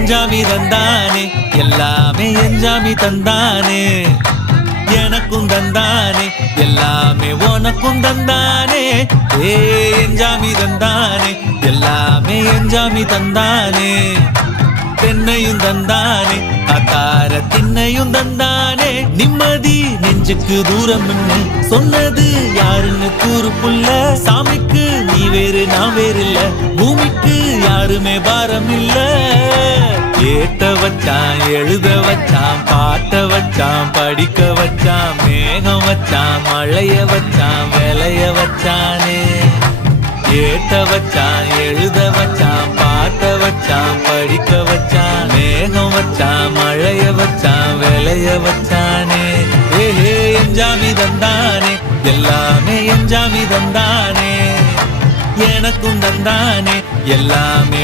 எஞ்சாமி தந்தானே எல்லாமே எஞ்சாமி தந்தானே எனக்கும் தந்தானே எல்லாமே உனக்கும் தந்தானே எஞ்சாமி தந்தானே எல்லாமே எஞ்சாமி தந்தானே தென்னையும் தந்தானே அக்கார திண்ணையும் தந்தானே நிம்மதி நெஞ்சுக்கு தூரம் சொன்னது யாருன்னு கூறு புள்ள சாமிக்கு நீ வேறு நான் வேறு இல்ல பூமிக்கு யாருமே பாரம் இல்ல ஏத்த வச்சான் எழுத வச்சான் பாட்ட வச்சான் படிக்க வச்சான் மேகம் வச்சான் மழைய வச்சான் விளைய வச்சானே ஏத்த வச்சான் எழுத வச்சான் பாட்ட வச்சான் படிக்க வச்சான் மேகம் வச்சான் மழைய வச்சான் விளைய வச்சானே எஞ்சாமி தந்தானே எல்லாமே எஞ்சாமி தந்தானே எனக்கும் தந்தானே எல்லாமே